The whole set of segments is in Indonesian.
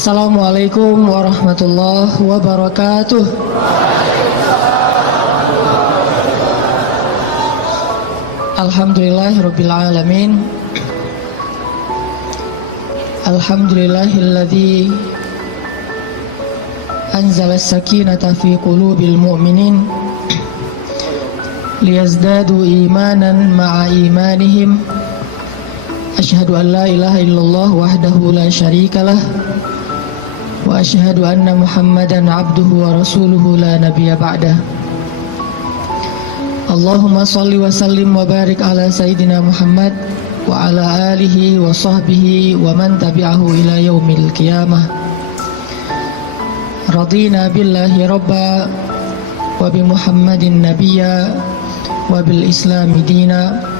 Assalamualaikum warahmatullahi wabarakatuh. Alhamdulillahirabbil alamin. Alhamdulillahilladzi anzala as-sakinata fi qulubil mu'minin liyazdadu imanan ma'a imanihim. Asyhadu an la ilaha illallah wahdahu la syarikalah wa asyhadu anna Muhammadan abduhu wa rasuluhu la nabiyya ba'dah. Allahumma salli wa sallim wa barik ala sayyidina Muhammad wa ala alihi wa sahbihi wa man tabi'ahu ila yaumil qiyamah. Radina billahi rabba wa bi Muhammadin nabiyya wa bil islami dina.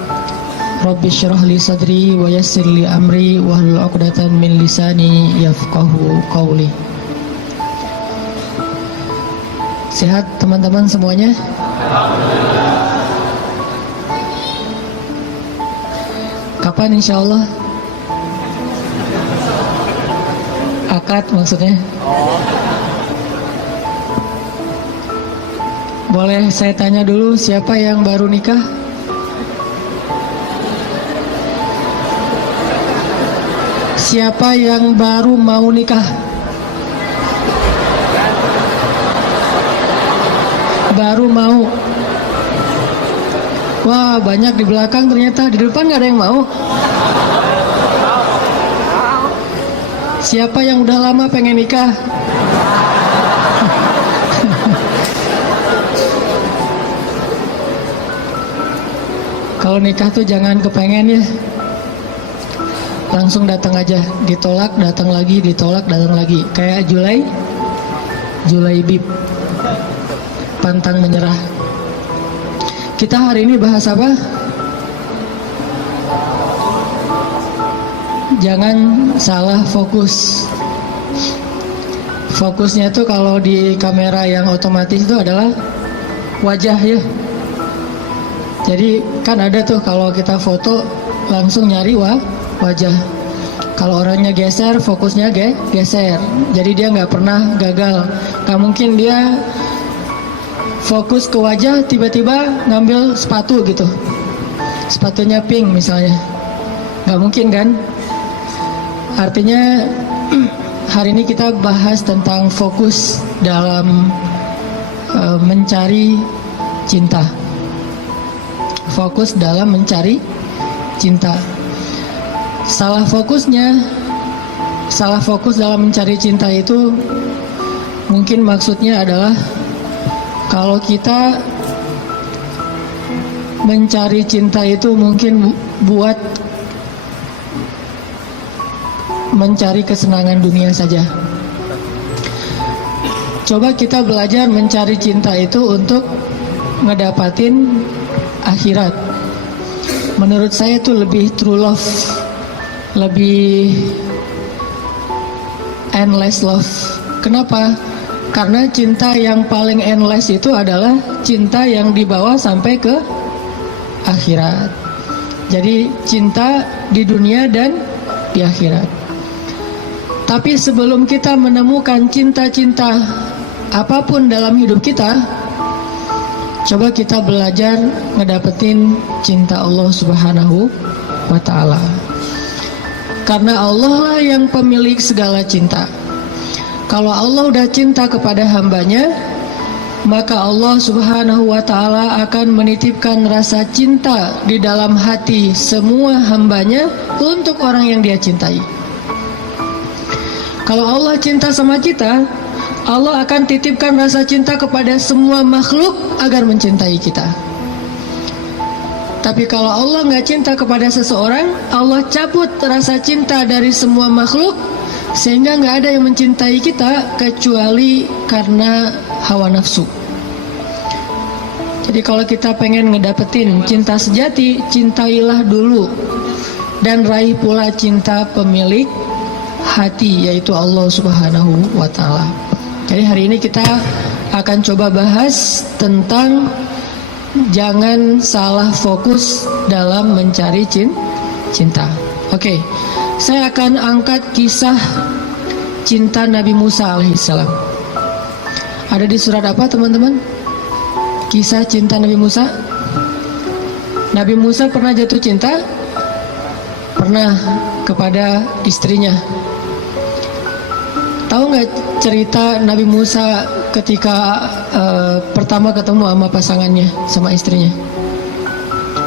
Rabbi syrah li sadri wa yassir li amri wahlul 'uqdatan min lisani yafqahu qawli. Sehat teman-teman semuanya? Kapan insyaallah? Akad maksudnya? Boleh saya tanya dulu, siapa yang baru nikah? Siapa yang baru mau nikah? Baru mau. Wah, banyak di belakang ternyata. Di depan gak ada yang mau. Siapa yang udah lama pengen nikah? Kalau nikah tuh jangan kepengen ya. Langsung datang aja, ditolak datang lagi, ditolak datang lagi. Kayak Julaibib, pantang menyerah. Kita hari ini bahas apa? Jangan salah fokus. Fokusnya tuh kalau di kamera yang otomatis itu adalah wajah ya. Jadi kan ada tuh kalau kita foto langsung nyari wajah. Kalau orangnya geser, fokusnya geser. Jadi dia nggak pernah gagal. Gak mungkin dia fokus ke wajah tiba-tiba ngambil sepatu gitu. Sepatunya pink misalnya. Nggak mungkin kan? Artinya hari ini kita bahas tentang fokus dalam mencari cinta. Fokus dalam mencari cinta. Salah fokus dalam mencari cinta itu mungkin maksudnya adalah kalau kita mencari cinta itu mungkin buat mencari kesenangan dunia saja. Coba kita belajar mencari cinta itu untuk ngedapatin akhirat. Menurut saya itu lebih true love, lebih endless love. Kenapa? Karena cinta yang paling endless itu adalah cinta yang dibawa sampai ke akhirat. Jadi cinta di dunia dan di akhirat. Tapi sebelum kita menemukan cinta-cinta apapun dalam hidup kita, coba kita belajar ngedapetin cinta Allah Subhanahu wa ta'ala. Karena Allah lah yang pemilik segala cinta. Kalau Allah udah cinta kepada hambanya, maka Allah Subhanahu wa ta'ala akan menitipkan rasa cinta di dalam hati semua hambanya untuk orang yang dia cintai. Kalau Allah cinta sama kita, Allah akan titipkan rasa cinta kepada semua makhluk agar mencintai kita. Tapi kalau Allah nggak cinta kepada seseorang, Allah cabut rasa cinta dari semua makhluk, sehingga nggak ada yang mencintai kita kecuali karena hawa nafsu. Jadi kalau kita pengen ngedapetin cinta sejati, cintailah dulu dan raih pula cinta pemilik hati, yaitu Allah Subhanahu wa ta'ala. Jadi hari ini kita akan coba bahas tentang jangan salah fokus dalam mencari cinta. Oke, saya akan angkat kisah cinta Nabi Musa alaihissalam. Ada di surat apa teman-teman? Kisah cinta Nabi Musa. Nabi Musa pernah jatuh cinta? Pernah, kepada istrinya. Tahu nggak cerita Nabi Musa ketika pertama ketemu sama pasangannya, sama istrinya?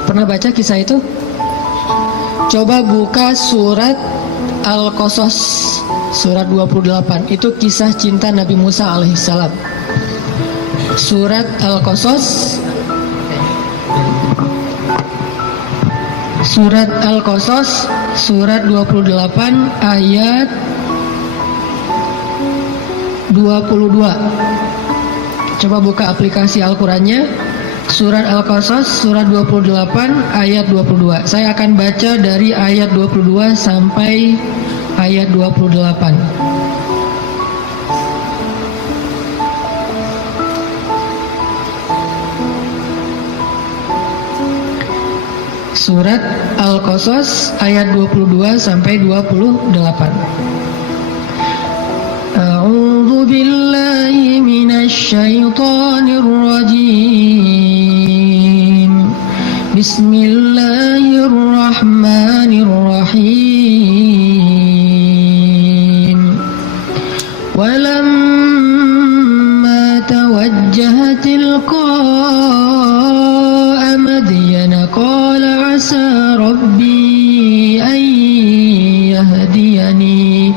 Pernah baca kisah itu? Coba buka surat Al-Qasas, surat 28. Itu kisah cinta Nabi Musa alaihissalam. Surat Al-Qasas, surat Al-Qasas, surat 28 ayat 22. Coba buka aplikasi Al-Qurannya. Surat Al-Qasas, surat 28 ayat 22. Saya akan baca dari ayat 22 sampai ayat 28. Surat Al-Qasas ayat 22 sampai 28. A'udzu billahi minasy syaithanir rajim. Bismillahirrahmanirrahim. Walamma tawajjaha tilqa'a Madyana qala 'asa rabbi an yahdiyani.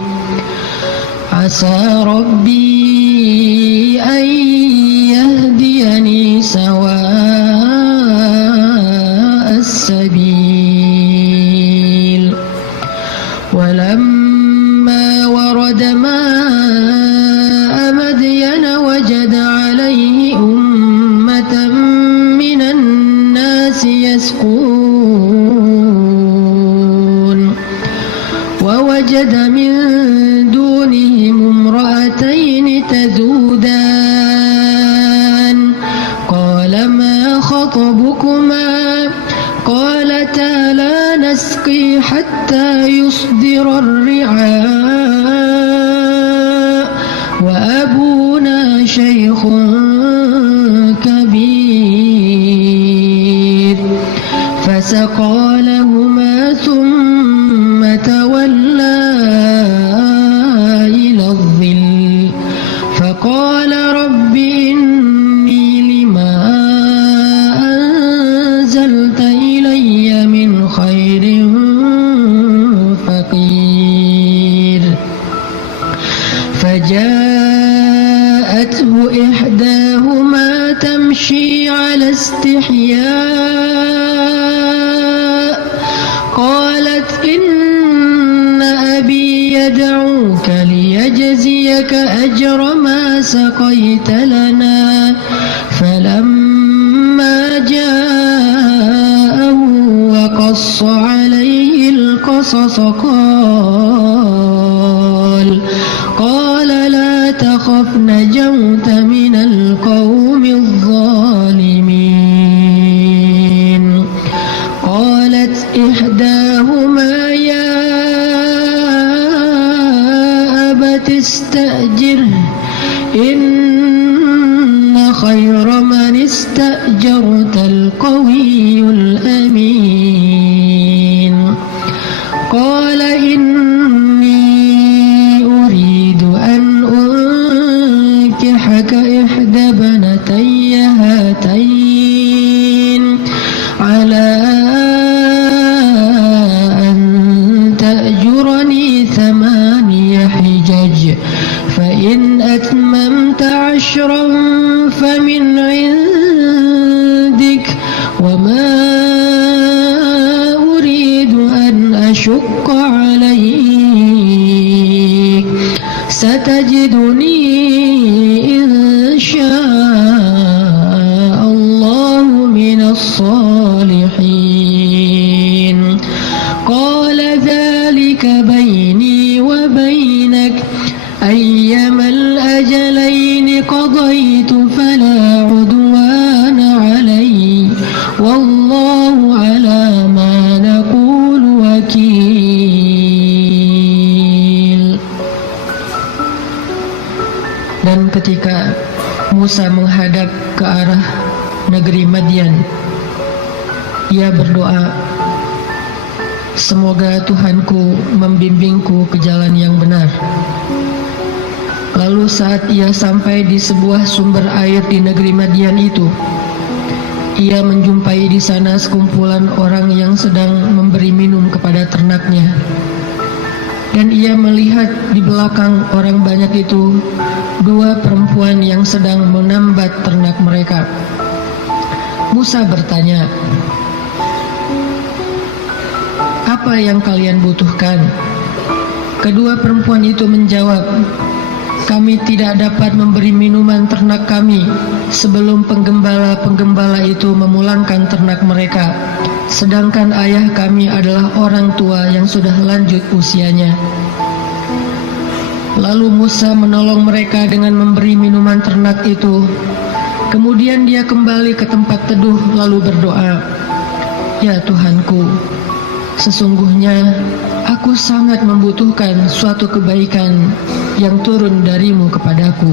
عسى ربي أن يهديني سواء السبيل ولما ورد ماء مدين وجد عليه أمة من الناس يسقون ووجد من دونهم امرأتين تذودان قال ما خطبكما قالتا لا نسقي حتى يصدر الرعاء وأبونا شيخ كبير فسقى لهما ثم تولى إلى الظل فقال رب إني لما أنزلت إلي من خير فقير فجاءته إحداهما تمشي على استحياء قالت إن أبي يدعوك ليجزيك أجر ما سقيت لنا فلما جاءه وقص عليه القصص قال لا تخف نجوت من القوم الظالمين قالت إحداهما يا أبت استأجره إن خير من استأجرت القوي الأمين قال إني أريد أن أنكحك إحدى بنتي هاتين على أن تأجرني 8 حجج فإن أتممت 10 فمن عندك وما أريد أن أشق عليك ستجدني إن شاء الله من الصالحين قال ذلك بيني وبينك أيما الأجلين قضيت فلا عدوان علي والله على ما نقول وكيل ketika Musa menghadap ke arah negeri Madian. Ia berdoa, semoga Tuhanku membimbingku ke jalan yang benar. Lalu saat ia sampai di sebuah sumber air di negeri Madian itu, ia menjumpai di sana sekumpulan orang yang sedang memberi minum kepada ternaknya. Dan ia melihat di belakang orang banyak itu dua perempuan yang sedang menambat ternak mereka. Musa bertanya, "Apa yang kalian butuhkan?" Kedua perempuan itu menjawab, "Kami tidak dapat memberi minuman ternak kami sebelum penggembala-penggembala itu memulangkan ternak mereka, sedangkan ayah kami adalah orang tua yang sudah lanjut usianya." Lalu Musa menolong mereka dengan memberi minuman ternak itu. Kemudian dia kembali ke tempat teduh lalu berdoa, "Ya Tuhanku, sesungguhnya aku sangat membutuhkan suatu kebaikan yang turun darimu kepadaku."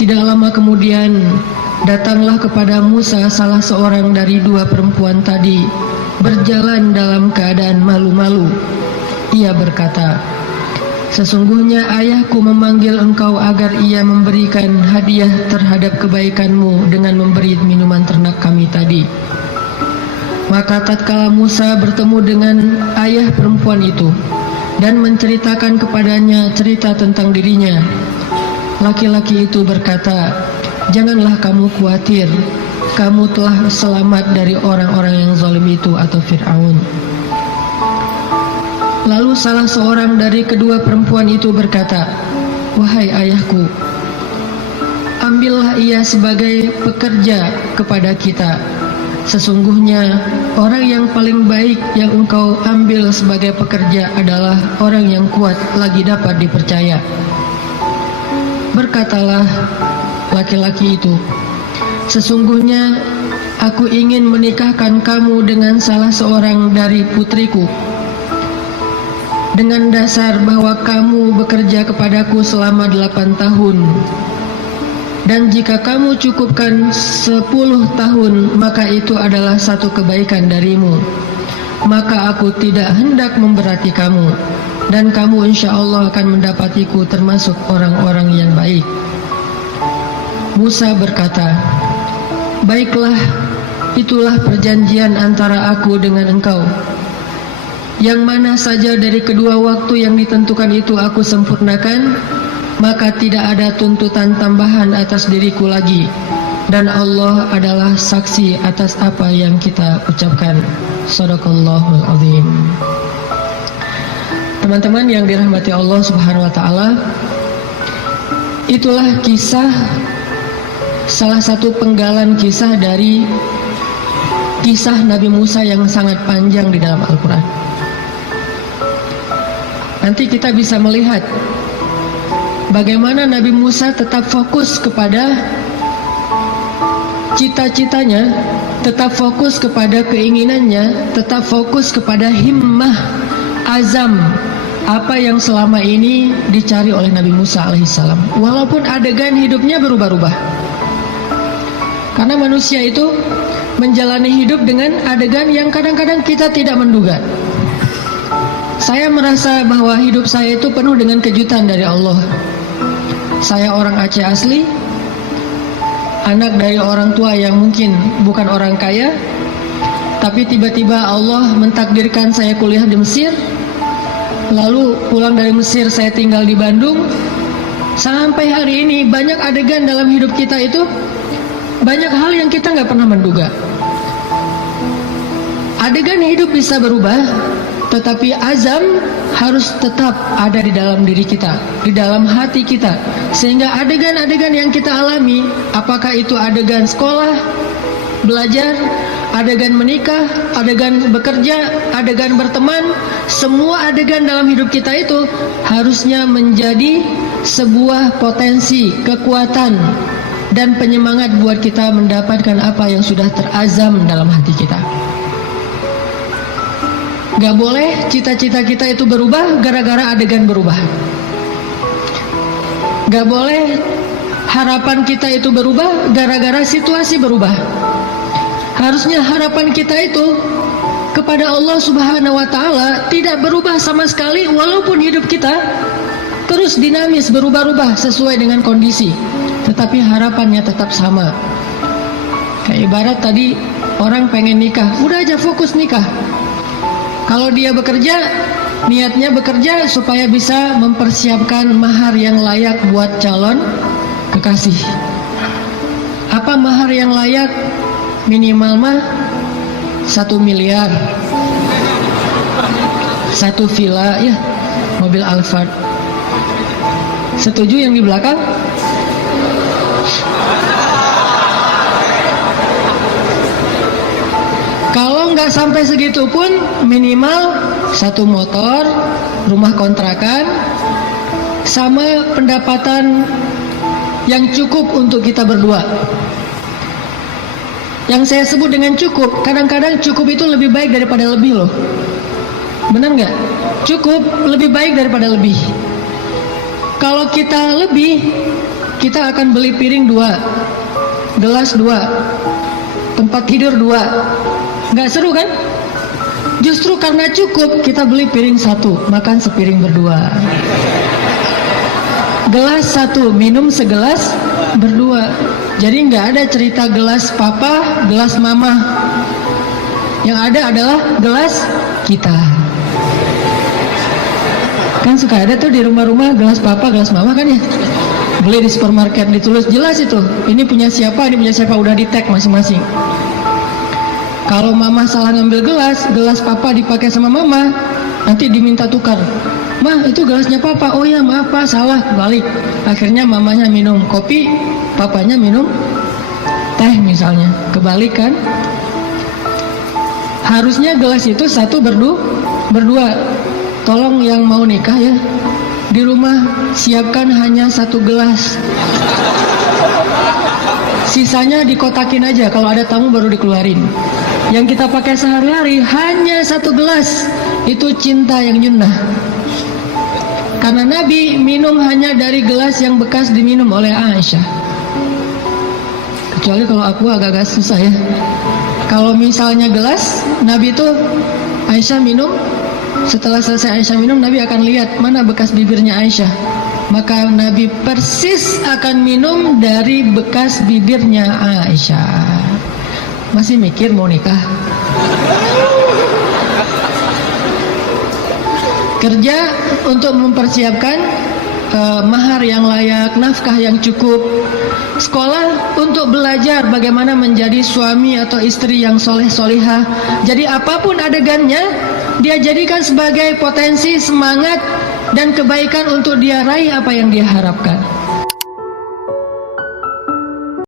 Tidak lama kemudian datanglah kepada Musa salah seorang dari dua perempuan tadi, berjalan dalam keadaan malu-malu. Ia berkata, "Sesungguhnya ayahku memanggil engkau agar ia memberikan hadiah terhadap kebaikanmu dengan memberi minuman ternak kami tadi." Maka tatkala Musa bertemu dengan ayah perempuan itu dan menceritakan kepadanya cerita tentang dirinya, laki-laki itu berkata, "Janganlah kamu khawatir, kamu telah selamat dari orang-orang yang zalim itu atau Fir'aun." Lalu salah seorang dari kedua perempuan itu berkata, "Wahai ayahku, ambillah ia sebagai pekerja kepada kita. Sesungguhnya orang yang paling baik yang engkau ambil sebagai pekerja adalah orang yang kuat lagi dapat dipercaya." Berkatalah laki-laki itu, "Sesungguhnya aku ingin menikahkan kamu dengan salah seorang dari putriku, dengan dasar bahwa kamu bekerja kepadaku selama 8 tahun. Dan jika kamu cukupkan 10 tahun, maka itu adalah satu kebaikan darimu. Maka aku tidak hendak memberati kamu, dan kamu insya Allah akan mendapatiku termasuk orang-orang yang baik." Musa berkata, "Baiklah, itulah perjanjian antara aku dengan engkau. Yang mana saja dari kedua waktu yang ditentukan itu aku sempurnakan, maka tidak ada tuntutan tambahan atas diriku lagi, dan Allah adalah saksi atas apa yang kita ucapkan." Shadaqallahul azim. Teman-teman yang dirahmati Allah Subhanahu wa taala, itulah kisah, salah satu penggalan kisah dari kisah Nabi Musa yang sangat panjang di dalam Al-Quran. Nanti kita bisa melihat bagaimana Nabi Musa tetap fokus kepada cita-citanya, tetap fokus kepada keinginannya, tetap fokus kepada himmah, azam, apa yang selama ini dicari oleh Nabi Musa alaihissalam. Walaupun adegan hidupnya berubah-ubah, karena manusia itu menjalani hidup dengan adegan yang kadang-kadang kita tidak menduga. Saya merasa bahwa hidup saya itu penuh dengan kejutan dari Allah. Saya orang Aceh asli, anak dari orang tua yang mungkin bukan orang kaya, tapi tiba-tiba Allah mentakdirkan saya kuliah di Mesir. Lalu pulang dari Mesir saya tinggal di Bandung. Sampai hari ini banyak adegan dalam hidup kita itu, banyak hal yang kita nggak pernah menduga. Adegan hidup bisa berubah, tetapi azam harus tetap ada di dalam diri kita, di dalam hati kita. Sehingga adegan-adegan yang kita alami, apakah itu adegan sekolah, belajar, adegan menikah, adegan bekerja, adegan berteman, semua adegan dalam hidup kita itu harusnya menjadi sebuah potensi, kekuatan, dan penyemangat buat kita mendapatkan apa yang sudah terazam dalam hati kita. Gak boleh cita-cita kita itu berubah gara-gara adegan berubah. Gak boleh harapan kita itu berubah gara-gara situasi berubah. Harusnya harapan kita itu kepada Allah Subhanahu wa Ta'ala tidak berubah sama sekali, walaupun hidup kita terus dinamis, berubah-ubah sesuai dengan kondisi, tetapi harapannya tetap sama. Kayak ibarat tadi orang pengen nikah, udah aja fokus nikah. Kalau dia bekerja, niatnya bekerja supaya bisa mempersiapkan mahar yang layak buat calon kekasih. Apa mahar yang layak? Minimal mah 1 miliar, 1 villa ya, mobil Alphard. Setuju yang di belakang? Kalau nggak sampai segitu pun minimal 1 motor, rumah kontrakan, sama pendapatan yang cukup untuk kita berdua. Yang saya sebut dengan cukup, kadang-kadang cukup itu lebih baik daripada lebih loh. Benar nggak? Cukup lebih baik daripada lebih. Kalau kita lebih, kita akan beli piring 2, gelas 2, tempat tidur 2. Nggak seru kan? Justru karena cukup, kita beli piring 1, makan sepiring berdua. Gelas 1, minum segelas berdua. Jadi nggak ada cerita gelas papa, gelas mama. Yang ada adalah gelas kita. Kan suka ada tuh di rumah-rumah gelas papa, gelas mama kan ya. Beli di supermarket, ditulis jelas itu. Ini punya siapa, ini punya siapa, udah di tag masing-masing. Kalau mama salah ngambil gelas, gelas papa dipakai sama mama, nanti diminta tukar. Mah, itu gelasnya papa. Oh ya, maaf pak, salah, balik. Akhirnya mamanya minum kopi, papanya minum teh misalnya. Kebalik kan? Harusnya gelas itu 1 berdua. Tolong yang mau nikah ya, di rumah siapkan hanya 1 gelas. Sisanya dikotakin aja, kalau ada tamu baru dikeluarin. Yang kita pakai sehari-hari hanya 1 gelas. Itu cinta yang nyunnah. Karena Nabi minum hanya dari gelas yang bekas diminum oleh Aisyah. Kecuali kalau aku agak-agak susah ya. Kalau misalnya gelas, Nabi itu Aisyah minum, setelah selesai Aisyah minum, Nabi akan lihat mana bekas bibirnya Aisyah. Maka Nabi persis akan minum dari bekas bibirnya Aisyah. Masih mikir mau nikah? Kerja untuk mempersiapkan mahar yang layak, nafkah yang cukup. Sekolah untuk belajar bagaimana menjadi suami atau istri yang soleh-solihah. Jadi apapun adegannya, dia jadikan sebagai potensi, semangat, dan kebaikan untuk dia raih apa yang dia harapkan.